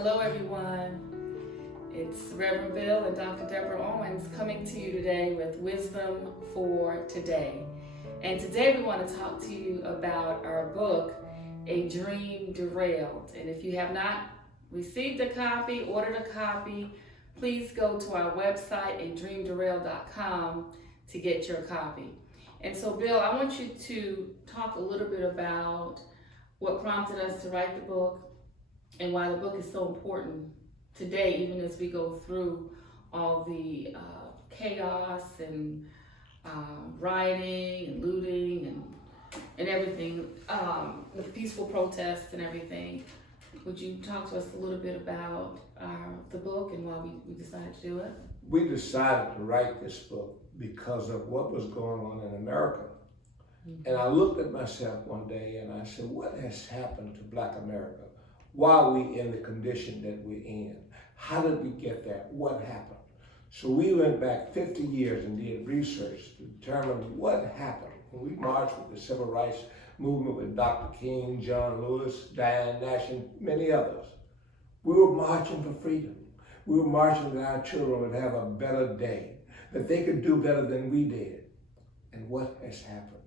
Hello, everyone. It's Reverend Bill and Dr. Deborah Owens coming to you today with wisdom for today. And today we want to talk to you about our book, A Dream Derailed. And if you have not received a copy, ordered a copy, please go to our website, adreamderailed.com, to get your copy. And so, Bill, I want you to talk a little bit about what prompted us to write the book and why the book is so important today, even as we go through all the chaos and rioting and looting and everything, the peaceful protests and everything. Would you talk to us a little bit about the book and why we decided to do it? We decided to write this book because of what was going on in America. And I looked at myself one day and I said, what has happened to Black America? Why are we in the condition that we're in? How did we get there? What happened? So we went back 50 years and did research to determine what happened when we marched with the Civil Rights Movement with Dr. King, John Lewis, Diane Nash, and many others. We were marching for freedom. We were marching that our children would have a better day, that they could do better than we did. And what has happened?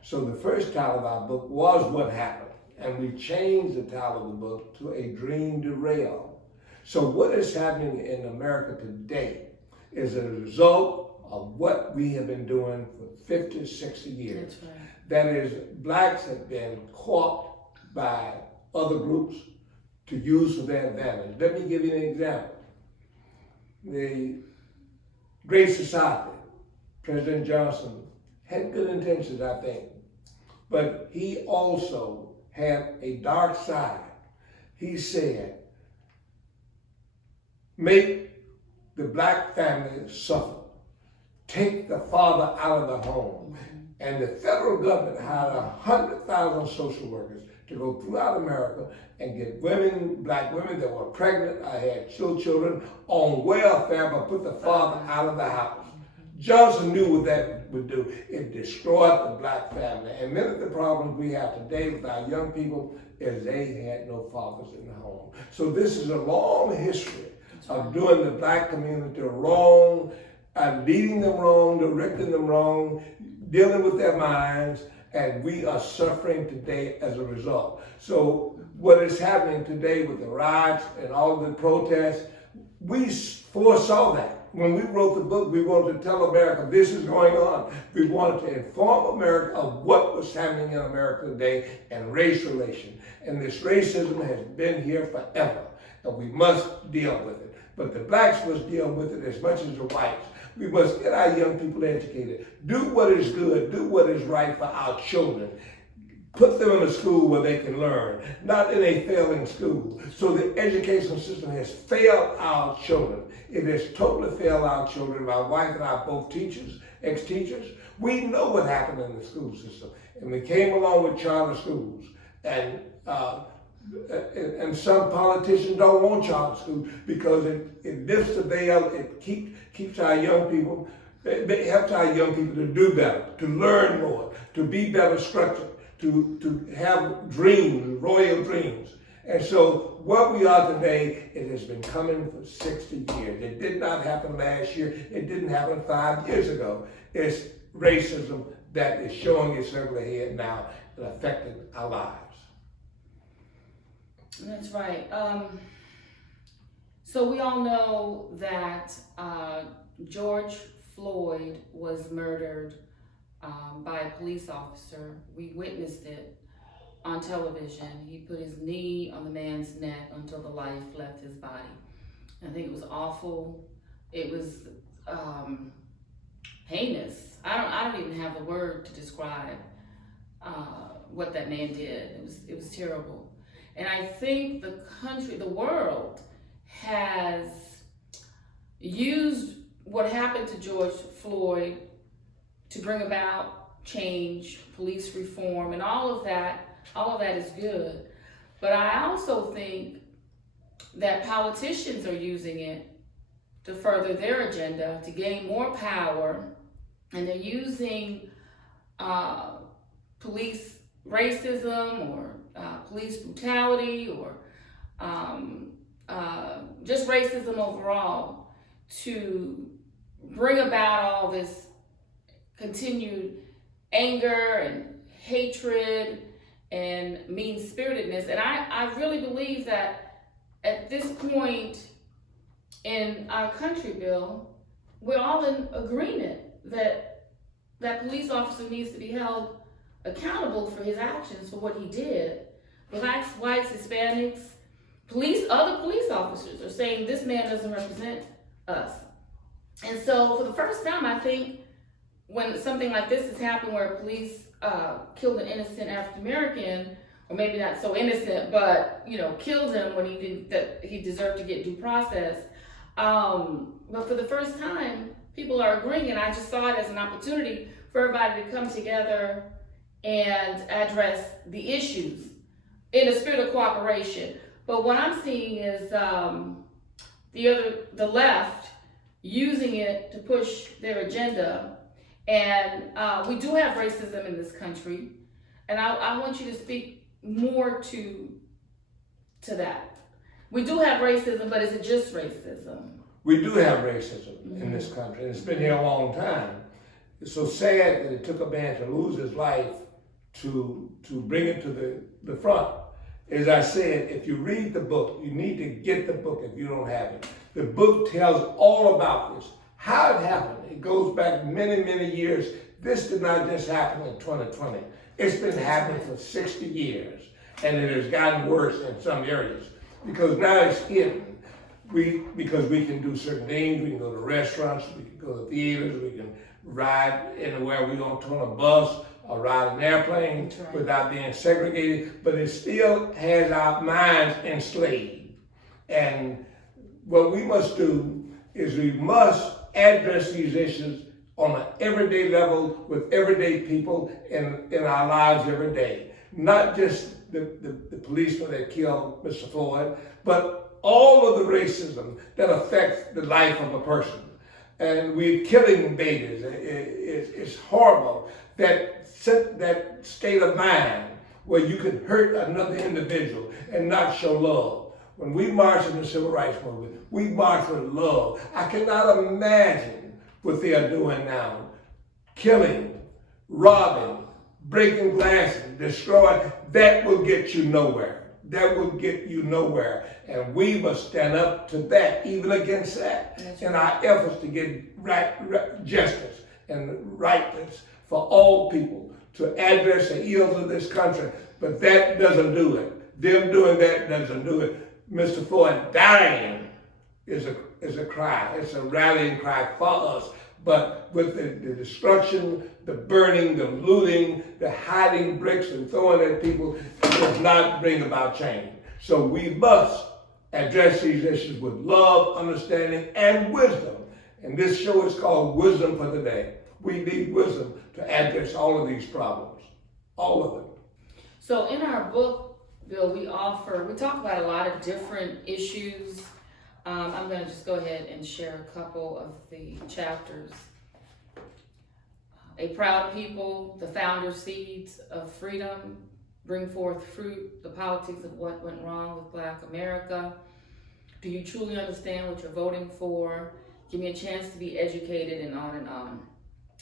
So the first title of our book was What Happened, and we changed the title of the book to A Dream Derailed. So what is happening in America today is a result of what we have been doing for 50, 60 years. That's right. That is, Blacks have been caught by other groups to use for their advantage. Let me give you an example. The Great Society, President Johnson had good intentions, I think, but he also had a dark side. He said, make the Black family suffer. Take the father out of the home. And the federal government hired 100,000 social workers to go throughout America and get women, Black women that were pregnant, I had children on welfare, but put the father out of the house. Johnson knew what that would do. It destroyed the Black family. And many of the problems we have today with our young people is they had no fathers in the home. So this is a long history of doing the Black community wrong, leading them wrong, directing them wrong, dealing with their minds, and we are suffering today as a result. So what is happening today with the riots and all the protests, we foresaw that. When we wrote the book, we wanted to tell America this is going on. We wanted to inform America of what was happening in America today and race relation. And this racism has been here forever, and we must deal with it. But the Blacks must deal with it as much as the whites. We must get our young people educated. Do what is good, do what is right for our children. Put them in a school where they can learn, not in a failing school. So the education system has failed our children. It has totally failed our children. My wife and I are both teachers, ex-teachers. We know what happened in the school system. And we came along with charter schools. And some politicians don't want charter schools because it lifts the veil, it keeps our young people, it helps our young people to do better, to learn more, to be better structured, to have dreams, royal dreams. And so what we are today, it has been coming for 60 years. It did not happen last year. It didn't happen 5 years ago. It's racism that is showing its ugly head now and affecting our lives. That's right. So we all know that George Floyd was murdered by a police officer. We witnessed it on television. He put his knee on the man's neck until the life left his body. I think it was awful. It was heinous. I don't even have the word to describe what that man did. It was terrible. And I think the world has used what happened to George Floyd to bring about change, police reform, and all of that is good. But I also think that politicians are using it to further their agenda, to gain more power, and they're using police racism or police brutality or just racism overall, to bring about all this continued anger and hatred and mean-spiritedness. And I really believe that at this point in our country, Bill, we're all in agreement that that police officer needs to be held accountable for his actions, for what he did. Blacks, whites, Hispanics, other police officers are saying this man doesn't represent us. And so for the first time, I think, when something like this has happened, where police killed an innocent African American, or maybe not so innocent, but killed him when he deserved to get due process. But for the first time, people are agreeing, and I just saw it as an opportunity for everybody to come together and address the issues in a spirit of cooperation. But what I'm seeing is the left using it to push their agenda. And we do have racism in this country, and I want you to speak more to that. We do have racism, but is it just racism? We do have racism in this country, and it's been here a long time. It's so sad that it took a man to lose his life to bring it to the front. As I said, if you read the book, you need to get the book if you don't have it. The book tells all about this, how it happened. It goes back many, many years. This did not just happen in 2020. It's been happening for 60 years, and it has gotten worse in some areas because now it's hidden. Because we can do certain things, we can go to restaurants, we can go to theaters, we can ride anywhere. We don't turn a bus or ride an airplane without being segregated, but it still has our minds enslaved. And what we must do is we must address these issues on an everyday level with everyday people in our lives every day. Not just the policeman that killed Mr. Floyd, but all of the racism that affects the life of a person. And we're killing babies. It's horrible. That state of mind where you can hurt another individual and not show love. When we march in the Civil Rights Movement, we march with love. I cannot imagine what they are doing now. Killing, robbing, breaking glasses, destroying. That will get you nowhere. That will get you nowhere. And we must stand up to that, even against that, in our efforts to get justice and rightness for all people, to address the ills of this country. But that doesn't do it. Them doing that doesn't do it. Mr. Floyd dying is a cry. It's a rallying cry for us. But with the destruction, the burning, the looting, the hiding bricks and throwing at people, does not bring about change. So we must address these issues with love, understanding, and wisdom. And this show is called Wisdom for the Day. We need wisdom to address all of these problems, all of them. So in our book, Bill, we talk about a lot of different issues. I'm going to just go ahead and share a couple of the chapters. A proud people, the founder seeds of freedom, bring forth fruit, the politics of what went wrong with Black America. Do you truly understand what you're voting for? Give me a chance to be educated, and on and on.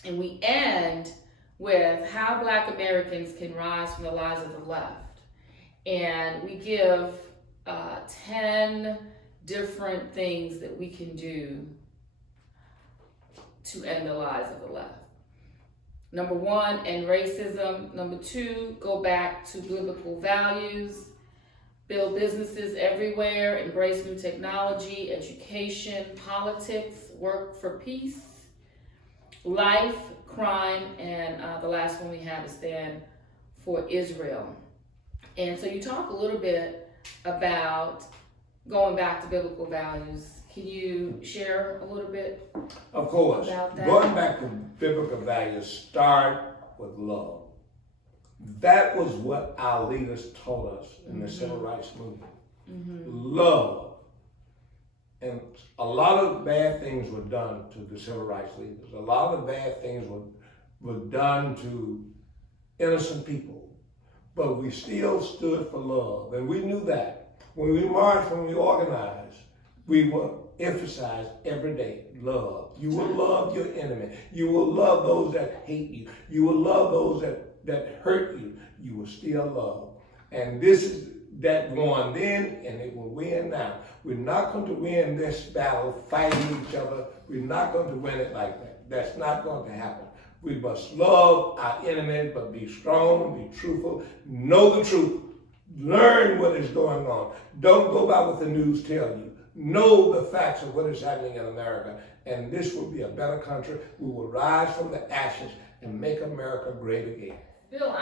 And we end with how Black Americans can rise from the lies of the left. And we give 10 different things that we can do to end the lies of the left. Number 1, end racism. Number 2, go back to biblical values. Build businesses everywhere. Embrace new technology, education, politics. Work for peace. Life, crime, and the last one we have is stand for Israel. And so you talk a little bit about going back to biblical values. Can you share a little bit? Of course. About that? Going back to biblical values, start with love. That was what our leaders told us in the Civil Rights Movement. Love. And a lot of bad things were done to the civil rights leaders. A lot of bad things were done to innocent people. But we still stood for love, and we knew that. When we march, when we organize, we will emphasize every day love. You will love your enemy. You will love those that hate you. You will love those that hurt you. You will still love. And this is that won then, and it will win now. We're not going to win this battle fighting each other. We're not going to win it like that. That's not going to happen. We must love our enemies, but be strong, be truthful, know the truth, learn what is going on. Don't go by what the news tell you. Know the facts of what is happening in America, and this will be a better country. We will rise from the ashes and make America great again. Bill,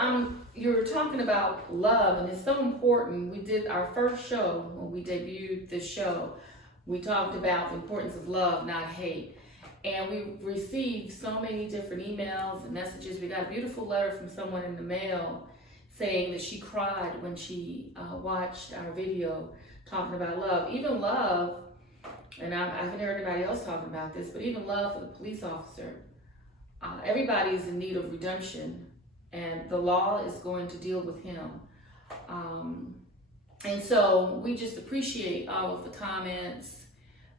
you were talking about love, and it's so important. We did our first show when we debuted this show. We talked about the importance of love, not hate. And we received so many different emails and messages. We got a beautiful letter from someone in the mail saying that she cried when she watched our video talking about love. Even love, and I haven't heard anybody else talking about this, but even love for the police officer. Everybody's in need of redemption, and the law is going to deal with him. And so we just appreciate all of the comments.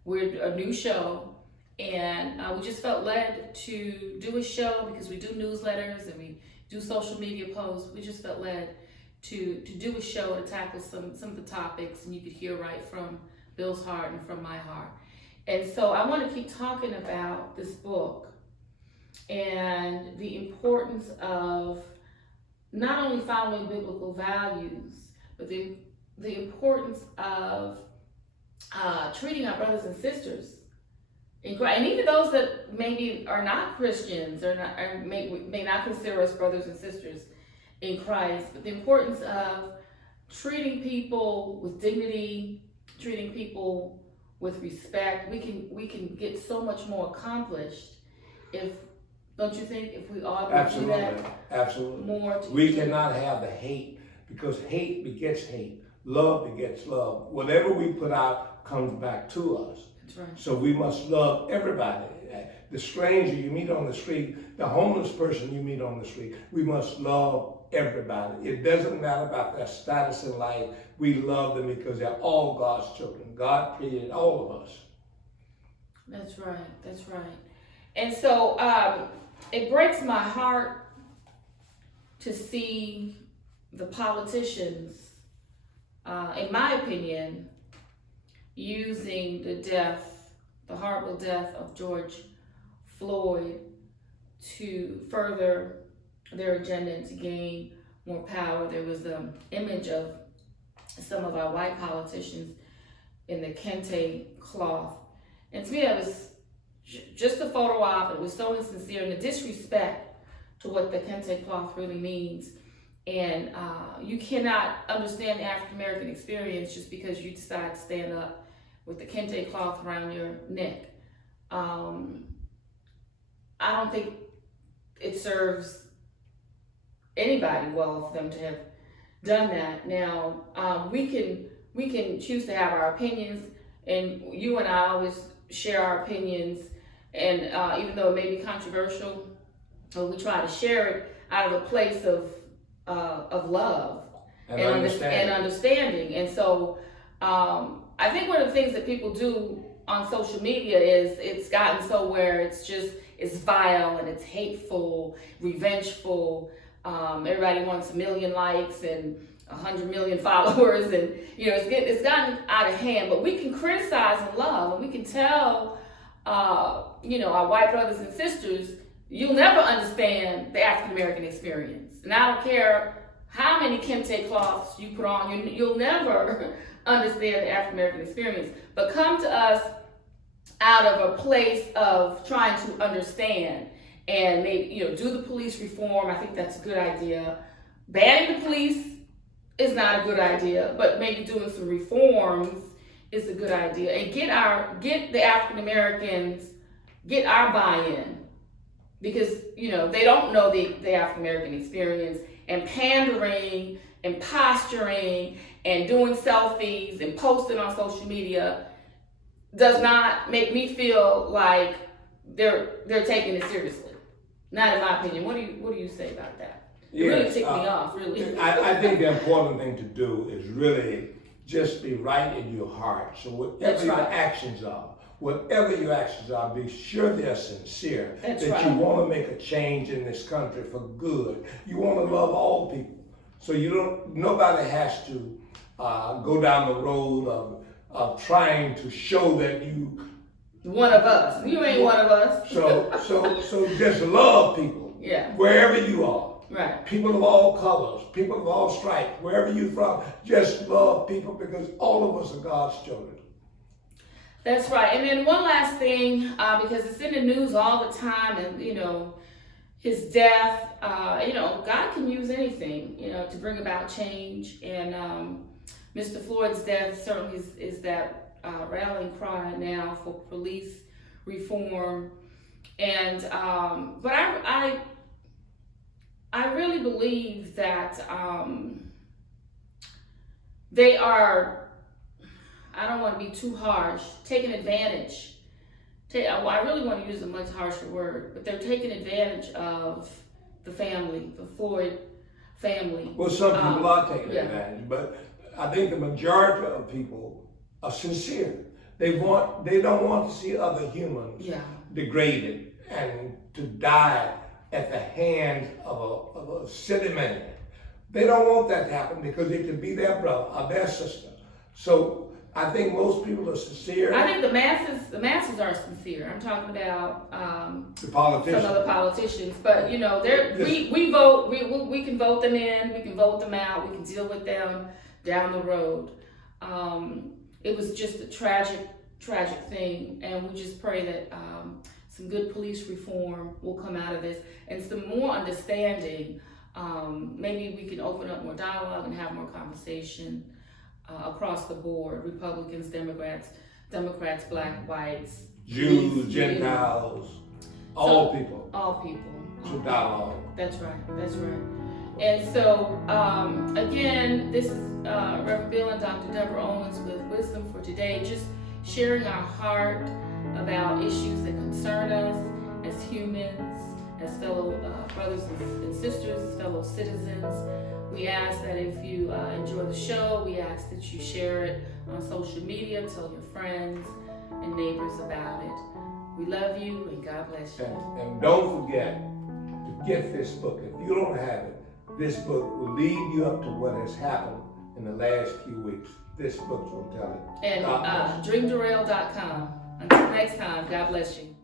We're a new show, and we just felt led to do a show because we do newsletters and we do social media posts. We just felt led to do a show to tackle some of the topics, and you could hear right from Bill's heart and from my heart. And so I want to keep talking about this book and the importance of not only following biblical values, but the importance of treating our brothers and sisters in Christ, and even those that maybe are not Christians or may not consider us brothers and sisters in Christ, but the importance of treating people with dignity, treating people with respect. We can get so much more accomplished if, don't you think, if we all do that? Absolutely. More. We cannot have the hate, because hate begets hate. Love begets love. Whatever we put out comes back to us. That's right. So we must love everybody. The stranger you meet on the street, the homeless person you meet on the street, we must love everybody. It doesn't matter about their status in life. We love them because they're all God's children. God created all of us. That's right. That's right. And so it breaks my heart to see the politicians, in my opinion, using the horrible death of George Floyd to further their agenda and to gain more power. There was an image of some of our white politicians in the kente cloth. And to me, that was just a photo op. It was so insincere, and the disrespect to what the kente cloth really means. And you cannot understand the African American experience just because you decide to stand up with the kente cloth around your neck. I don't think it serves anybody well for them to have done that. Now, we can choose to have our opinions, and you and I always share our opinions, and even though it may be controversial, we try to share it out of a place of love and understanding. And so I think one of the things that people do on social media is it's gotten so where it's vile and it's hateful, revengeful. Everybody wants 1 million likes and 100 million followers, and it's gotten out of hand. But we can criticize and love, and we can tell our white brothers and sisters, you'll never understand the African American experience. And I don't care how many kente cloths you put on, you'll never understand the African American experience. But come to us out of a place of trying to understand, and maybe do the police reform. I think that's a good idea. Banning the police is not a good idea, but maybe doing some reforms is a good idea. And get the African Americans, get our buy-in, because they don't know the African American experience, and pandering and posturing and doing selfies and posting on social media does not make me feel like they're taking it seriously. Not in my opinion. What do you say about that? It really ticked me off, really. I think the important thing to do is really just be right in your heart. So That's whatever your right. actions are, be sure they're sincere. That's that right. you want to make a change in this country for good. You want to love all people. So nobody has to go down the road of trying to show that you. One of us. You ain't one of us. So just love people. Yeah. Wherever you are. Right. People of all colors, people of all stripes, wherever you're from, just love people because all of us are God's children. That's right. And then one last thing, because it's in the news all the time, and his death. God can use anything, to bring about change. And Mr. Floyd's death certainly is that rallying cry now for police reform. And but I really believe that they are. I don't want to be too harsh, taking advantage. I really want to use a much harsher word, but they're taking advantage of the family, the Floyd family. Well, some people are taking advantage, but I think the majority of people are sincere. They don't want to see other humans degraded and to die at the hands of a silly man. They don't want that to happen because it could be their brother or their sister. So I think most people are sincere. I think the masses are sincere. I'm talking about the politicians. Some other politicians, but we vote. We can vote them in. We can vote them out. We can deal with them down the road. It was just a tragic thing, and we just pray that some good police reform will come out of this, and some more understanding. Maybe we can open up more dialogue and have more conversation. Across the board, Republicans, Democrats, Black, whites, Jews, Gentiles, all people. To dialogue. That's right. And so, again, this is Reverend Bill and Dr. Deborah Owens with Wisdom for Today, just sharing our heart about issues that concern us as humans, as fellow brothers and sisters, fellow citizens. We ask that if you enjoy the show, we ask that you share it on social media, tell your friends and neighbors about it. We love you and God bless you. And don't forget to get this book. If you don't have it, this book will lead you up to what has happened in the last few weeks. This book will tell it. And dreamderail.com. Until next time, God bless you.